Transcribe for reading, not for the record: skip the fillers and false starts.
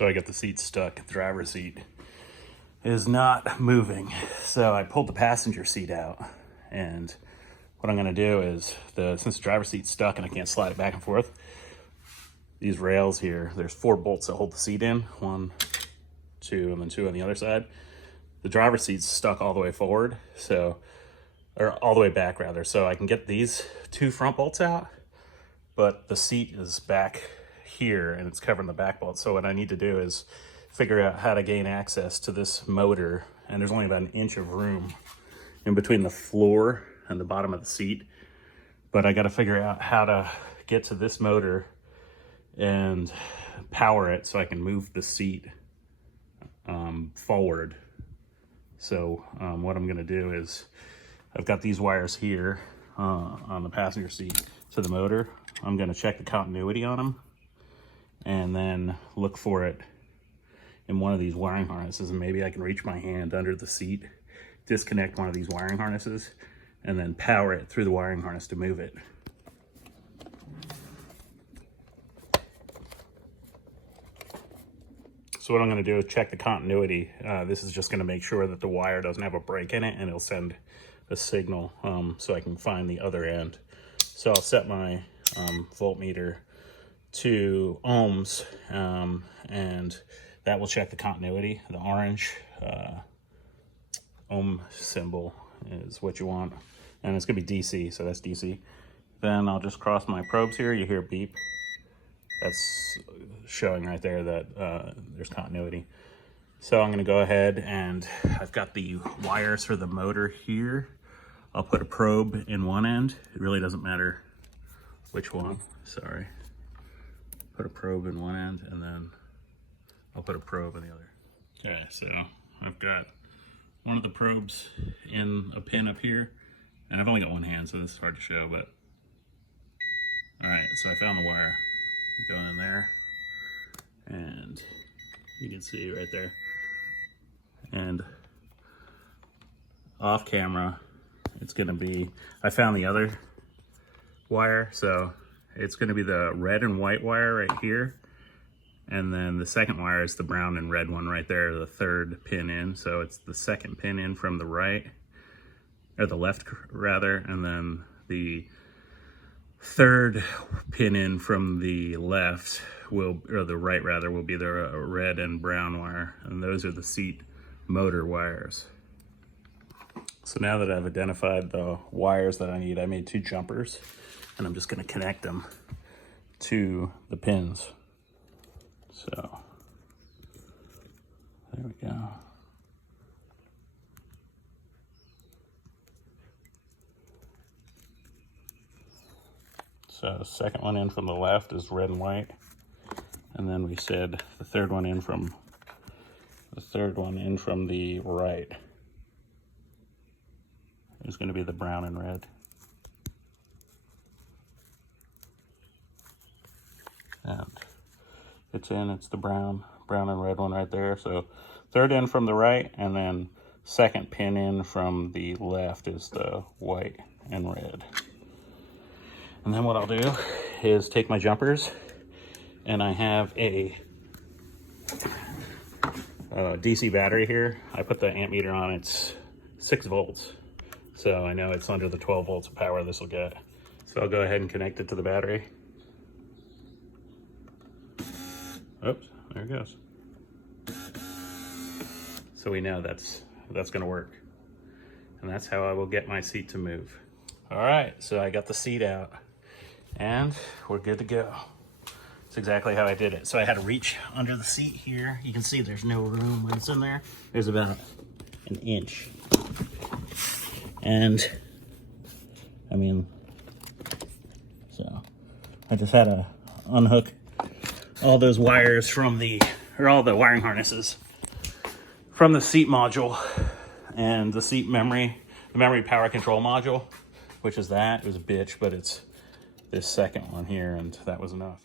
So I got the seat stuck. The driver's seat is not moving. So I pulled the passenger seat out, and what I'm gonna do is, since the driver's seat's stuck and I can't slide it back and forth, these rails here, there's 4 bolts that hold the seat in, 1, 2, and then 2 on the other side. The driver's seat's stuck all the way forward, or all the way back rather. So I can get these 2 front bolts out, but the seat is back here and it's covering the back bolt. So what I need to do is figure out how to gain access to this motor. And there's only about 1 inch of room in between the floor and the bottom of the seat. But I got to figure out how to get to this motor and power it so I can move the seat forward. So what I'm gonna do is, I've got these wires here on the passenger seat to the motor. I'm gonna check the continuity on them and then look for it in one of these wiring harnesses, and maybe I can reach my hand under the seat, disconnect one of these wiring harnesses, and then power it through the wiring harness to move it. So what I'm gonna do is check the continuity. This is just gonna make sure that the wire doesn't have a break in it, and it'll send a signal so I can find the other end. So I'll set my voltmeter to ohms, and that will check the continuity. The orange ohm symbol is what you want, and it's gonna be DC, so that's DC. Then I'll just cross my probes here. You hear a beep. That's showing right there that there's continuity. So I'm gonna go ahead, and I've got the wires for the motor here. I'll put a probe in one end. It really doesn't matter which one, sorry. Put a probe in one end, and then I'll put a probe in the other. Okay, so I've got one of the probes in a pin up here, and I've only got one hand, so this is hard to show, but. All right, so I found the wire going in there, and you can see right there. And off camera, it's gonna be, I found the other wire, so it's gonna be the red and white wire right here, and then the second wire is the brown and red one right there, the 3rd pin in. So it's the 2nd pin in from the right, or the left rather, and then the 3rd pin in from the left or the right rather, will be the red and brown wire, and those are the seat motor wires. So now that I've identified the wires that I need, I made 2 jumpers, and I'm just gonna connect them to the pins. So there we go. So 2nd one in from the left is red and white, and then we said the 3rd one in from the right is going to be the brown and red. And it's the brown and red one right there. So 3rd in from the right, and then 2nd pin in from the left is the white and red. And then what I'll do is take my jumpers, and I have a DC battery here. I put the amp meter on, it's 6 volts. So I know it's under the 12 volts of power this will get. So I'll go ahead and connect it to the battery. Oops, there it goes. So we know that's gonna work. And that's how I will get my seat to move. All right, so I got the seat out, and we're good to go. It's exactly how I did it. So I had to reach under the seat here. You can see there's no room when it's in there. There's about 1 inch. And I mean, so I just had to unhook all those wires from all the wiring harnesses from the seat module and the seat memory, the memory power control module, which is that. It was a bitch, but it's this second one here, and that was enough.